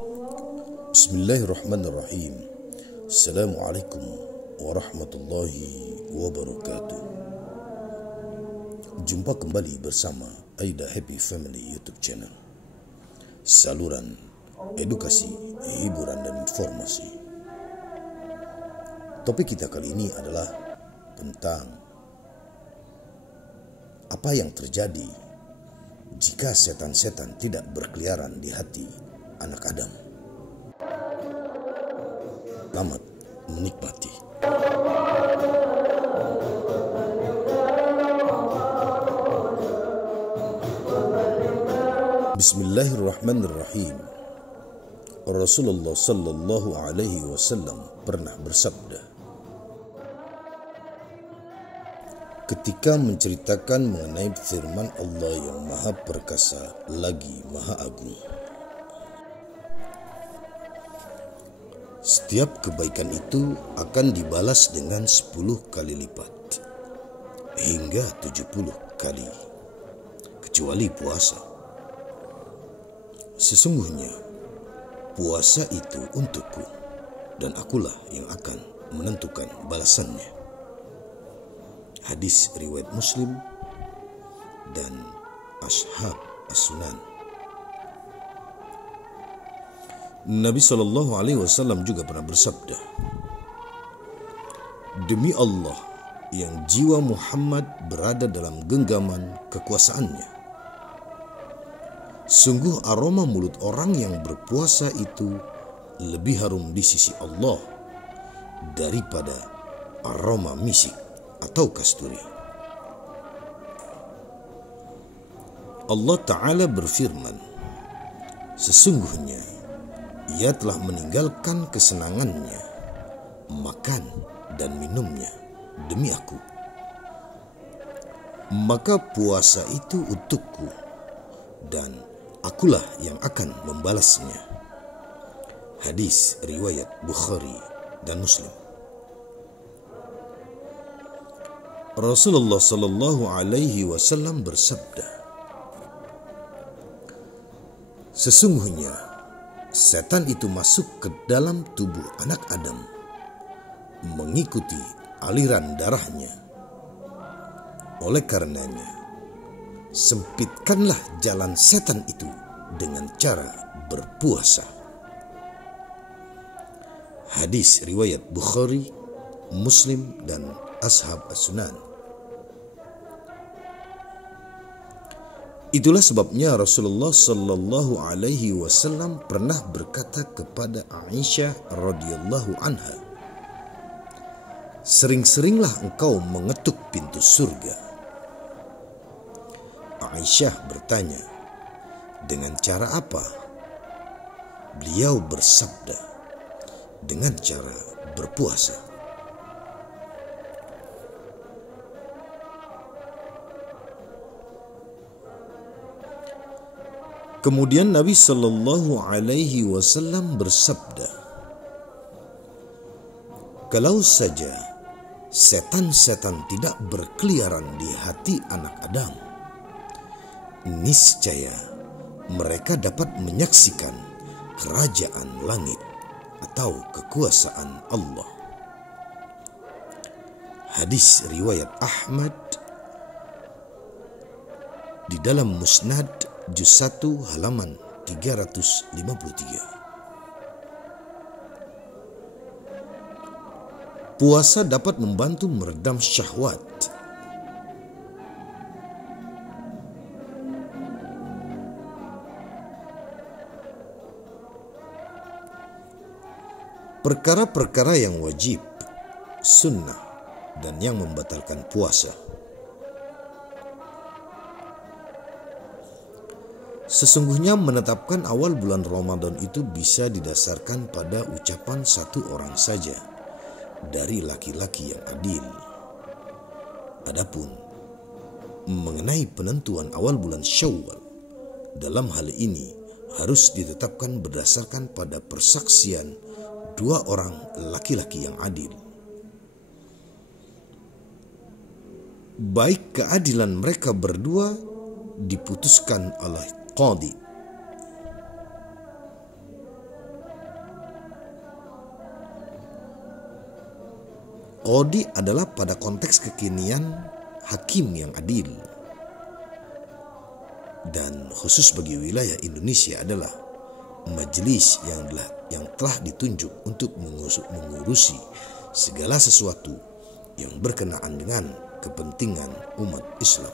Bismillahirrahmanirrahim. Assalamualaikum warahmatullahi wabarakatuh. Jumpa kembali bersama Aida Happy Family YouTube channel, saluran edukasi, hiburan dan informasi. Topik kita kali ini adalah tentang apa yang terjadi jika setan-setan tidak berkeliaran di hati anak Adam. Selamat menikmati. Bismillahirrahmanirrahim. Rasulullah sallallahu alaihi wasallam pernah bersabda ketika menceritakan mengenai firman Allah yang Maha Perkasa lagi Maha Agung. Setiap kebaikan itu akan dibalas dengan 10 kali lipat hingga 70 kali, kecuali puasa. Sesungguhnya puasa itu untukku dan akulah yang akan menentukan balasannya. Hadis riwayat Muslim dan Ashab As-Sunan. Nabi SAW juga pernah bersabda, demi Allah yang jiwa Muhammad berada dalam genggaman kekuasaannya, sungguh aroma mulut orang yang berpuasa itu lebih harum di sisi Allah daripada aroma misik atau kasturi. Allah Ta'ala berfirman, sesungguhnya Ia telah meninggalkan kesenangannya, makan dan minumnya demi aku. Maka puasa itu untukku dan akulah yang akan membalasnya. Hadis riwayat Bukhari dan Muslim. Rasulullah sallallahu alaihi wasallam bersabda, sesungguhnya setan itu masuk ke dalam tubuh anak Adam mengikuti aliran darahnya. Oleh karenanya, sempitkanlah jalan setan itu dengan cara berpuasa. Hadis riwayat Bukhari, Muslim dan Ashab As-Sunan. Itulah sebabnya Rasulullah sallallahu alaihi wasallam pernah berkata kepada Aisyah radhiyallahu anha, sering-seringlah engkau mengetuk pintu surga. Aisyah bertanya, dengan cara apa? Beliau bersabda, dengan cara berpuasa. Kemudian Nabi sallallahu alaihi wasallam bersabda, kalau saja setan-setan tidak berkeliaran di hati anak Adam, niscaya mereka dapat menyaksikan kerajaan langit atau kekuasaan Allah. Hadis riwayat Ahmad di dalam Musnad Juz 1 halaman 353. Puasa dapat membantu meredam syahwat. Perkara-perkara yang wajib, sunnah, dan yang membatalkan puasa. Sesungguhnya menetapkan awal bulan Ramadan itu bisa didasarkan pada ucapan satu orang saja dari laki-laki yang adil. Adapun mengenai penentuan awal bulan Syawal, dalam hal ini harus ditetapkan berdasarkan pada persaksian 2 orang laki-laki yang adil. Baik keadilan mereka berdua diputuskan oleh qadi. Qadhi adalah pada konteks kekinian hakim yang adil. Dan khusus bagi wilayah Indonesia adalah majelis yang telah ditunjuk untuk mengurusi segala sesuatu yang berkenaan dengan kepentingan umat Islam.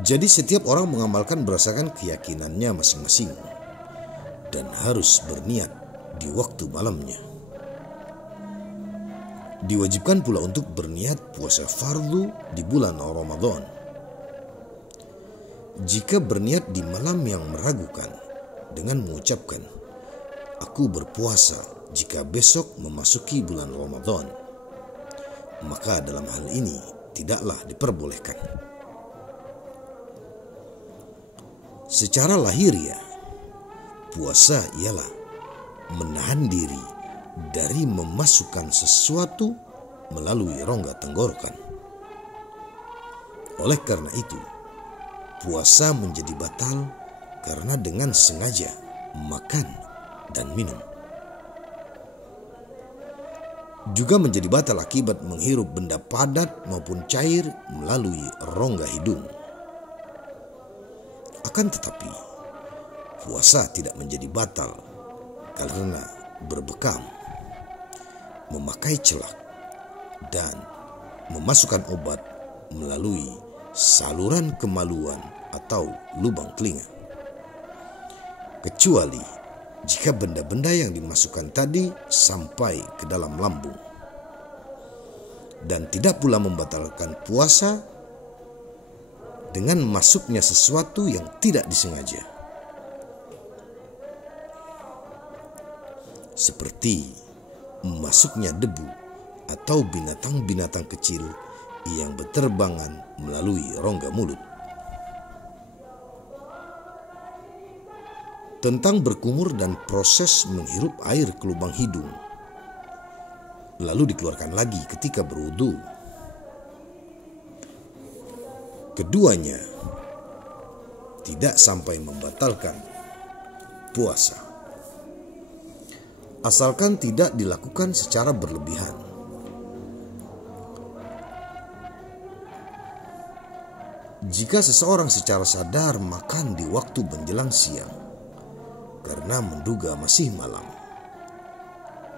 Jadi setiap orang mengamalkan berdasarkan keyakinannya masing-masing dan harus berniat di waktu malamnya. Diwajibkan pula untuk berniat puasa fardu di bulan Ramadan. Jika berniat di malam yang meragukan dengan mengucapkan, "Aku berpuasa jika besok memasuki bulan Ramadan," maka dalam hal ini tidaklah diperbolehkan. Secara lahiriah, puasa ialah menahan diri dari memasukkan sesuatu melalui rongga tenggorokan. Oleh karena itu, puasa menjadi batal karena dengan sengaja makan dan minum. Juga menjadi batal akibat menghirup benda padat maupun cair melalui rongga hidung. Akan tetapi, puasa tidak menjadi batal karena berbekam, memakai celak, dan memasukkan obat melalui saluran kemaluan atau lubang telinga. Kecuali jika benda-benda yang dimasukkan tadi sampai ke dalam lambung. Dan tidak pula membatalkan puasa dengan masuknya sesuatu yang tidak disengaja. Seperti masuknya debu atau binatang-binatang kecil yang berterbangan melalui rongga mulut. Tentang berkumur dan proses menghirup air ke lubang hidung, lalu dikeluarkan lagi ketika berwudu. Keduanya tidak sampai membatalkan puasa, asalkan tidak dilakukan secara berlebihan. Jika seseorang secara sadar makan di waktu menjelang siang karena menduga masih malam,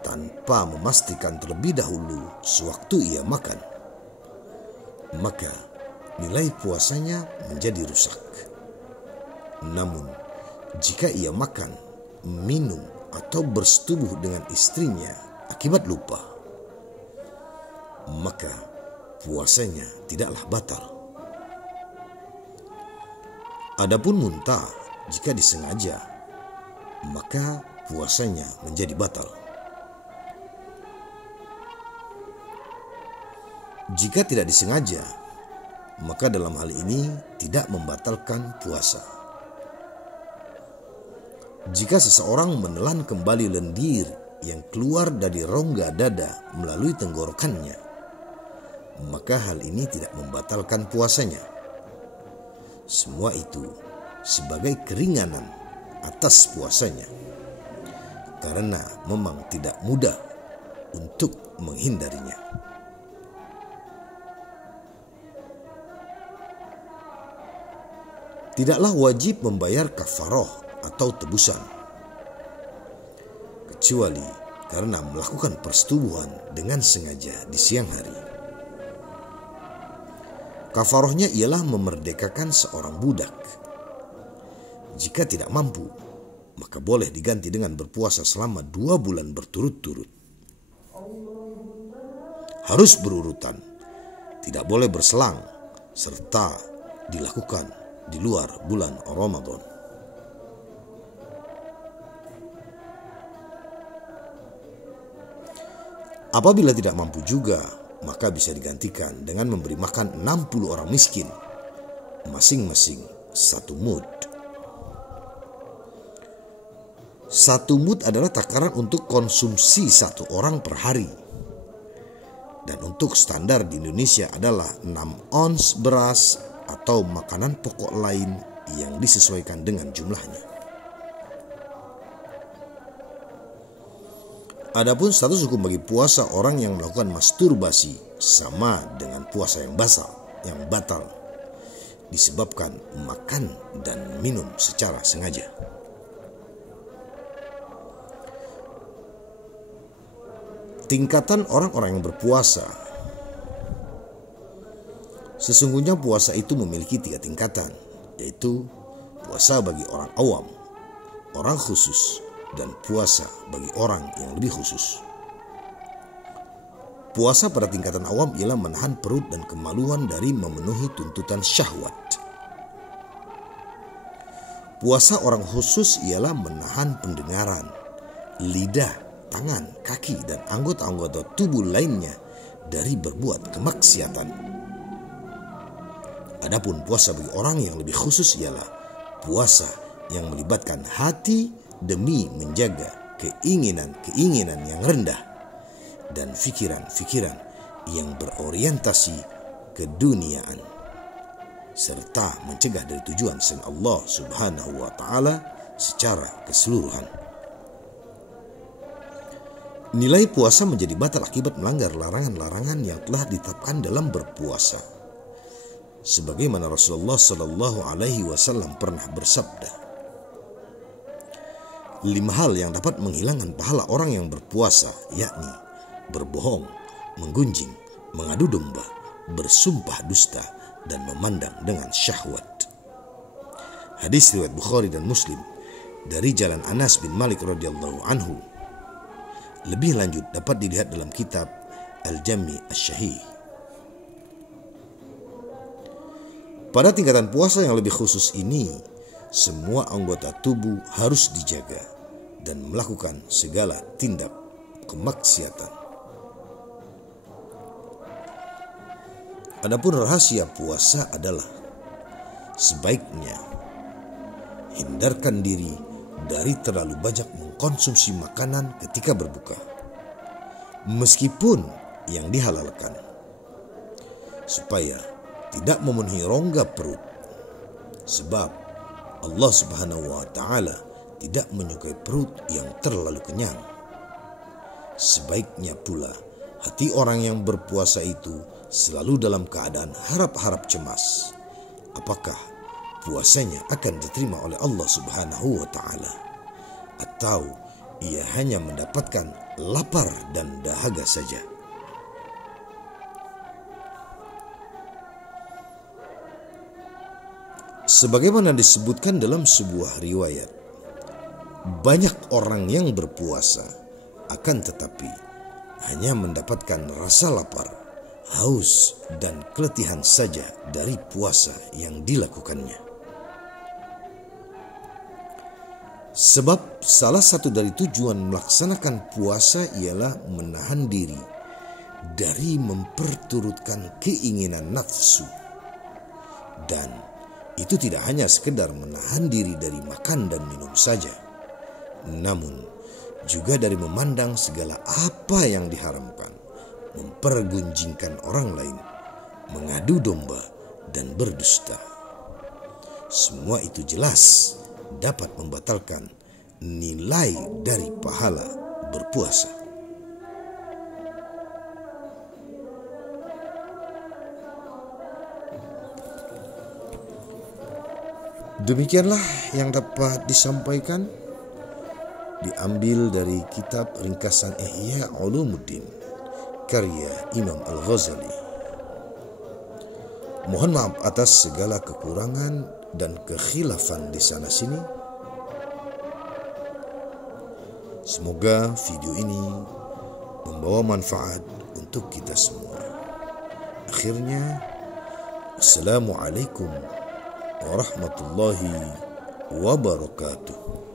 tanpa memastikan terlebih dahulu sewaktu ia makan, maka nilai puasanya menjadi rusak. Namun, jika ia makan, minum, atau bersetubuh dengan istrinya akibat lupa, maka puasanya tidaklah batal. Adapun muntah, jika disengaja, maka puasanya menjadi batal. Jika tidak disengaja, maka dalam hal ini tidak membatalkan puasa. Jika seseorang menelan kembali lendir yang keluar dari rongga dada melalui tenggorokannya, maka hal ini tidak membatalkan puasanya. Semua itu sebagai keringanan atas puasanya, karena memang tidak mudah untuk menghindarinya. Tidaklah wajib membayar kafaroh atau tebusan, kecuali karena melakukan persetubuhan dengan sengaja di siang hari. Kafarohnya ialah memerdekakan seorang budak. Jika tidak mampu, maka boleh diganti dengan berpuasa selama 2 bulan berturut-turut. Harus berurutan, tidak boleh berselang, serta dilakukan di luar bulan Ramadan. Apabila tidak mampu juga, maka bisa digantikan dengan memberi makan 60 orang miskin, masing-masing 1 mud. 1 mud adalah takaran untuk konsumsi 1 orang per hari. Dan untuk standar di Indonesia adalah 6 ons beras atau makanan pokok lain yang disesuaikan dengan jumlahnya. Adapun status hukum bagi puasa orang yang melakukan masturbasi sama dengan puasa yang batal disebabkan makan dan minum secara sengaja. Tingkatan orang-orang yang berpuasa. Sesungguhnya puasa itu memiliki 3 tingkatan, yaitu puasa bagi orang awam, orang khusus, dan puasa bagi orang yang lebih khusus. Puasa pada tingkatan awam ialah menahan perut dan kemaluan dari memenuhi tuntutan syahwat. Puasa orang khusus ialah menahan pendengaran, lidah, tangan, kaki, dan anggota-anggota tubuh lainnya dari berbuat kemaksiatan. Adapun puasa bagi orang yang lebih khusus ialah puasa yang melibatkan hati demi menjaga keinginan-keinginan yang rendah dan fikiran-fikiran yang berorientasi keduniaan, serta mencegah dari tujuan selain Allah Subhanahu wa Ta'ala secara keseluruhan. Nilai puasa menjadi batal akibat melanggar larangan-larangan yang telah ditetapkan dalam berpuasa, sebagaimana Rasulullah Shallallahu Alaihi Wasallam pernah bersabda, 5 hal yang dapat menghilangkan pahala orang yang berpuasa, yakni berbohong, menggunjing, mengadu domba, bersumpah dusta, dan memandang dengan syahwat. Hadis riwayat Bukhari dan Muslim dari jalan Anas bin Malik radhiyallahu anhu. Lebih lanjut dapat dilihat dalam kitab Al-Jami Asy-Syahih. Pada tingkatan puasa yang lebih khusus ini, semua anggota tubuh harus dijaga dan melakukan segala tindak kemaksiatan. Adapun rahasia puasa adalah sebaiknya hindarkan diri dari terlalu banyak mengkonsumsi makanan ketika berbuka, meskipun yang dihalalkan, supaya tidak memenuhi rongga perut, sebab Allah Subhanahu wa Ta'ala tidak menyukai perut yang terlalu kenyang. Sebaiknya pula hati orang yang berpuasa itu selalu dalam keadaan harap-harap cemas, apakah puasanya akan diterima oleh Allah Subhanahu wa Ta'ala, atau ia hanya mendapatkan lapar dan dahaga saja. Sebagaimana disebutkan dalam sebuah riwayat, banyak orang yang berpuasa akan tetapi hanya mendapatkan rasa lapar, haus, dan keletihan saja dari puasa yang dilakukannya. Sebab salah satu dari tujuan melaksanakan puasa ialah menahan diri dari memperturutkan keinginan nafsu, dan itu tidak hanya sekedar menahan diri dari makan dan minum saja, namun juga dari memandang segala apa yang diharamkan, mempergunjingkan orang lain, mengadu domba, dan berdusta. Semua itu jelas dapat membatalkan nilai dari pahala berpuasa. Demikianlah yang dapat disampaikan, diambil dari kitab ringkasan Ihya Ulumuddin karya Imam Al-Ghazali. Mohon maaf atas segala kekurangan dan kekhilafan di sana sini. Semoga video ini membawa manfaat untuk kita semua. Akhirnya, Assalamualaikum warahmatullahi wabarakatuh.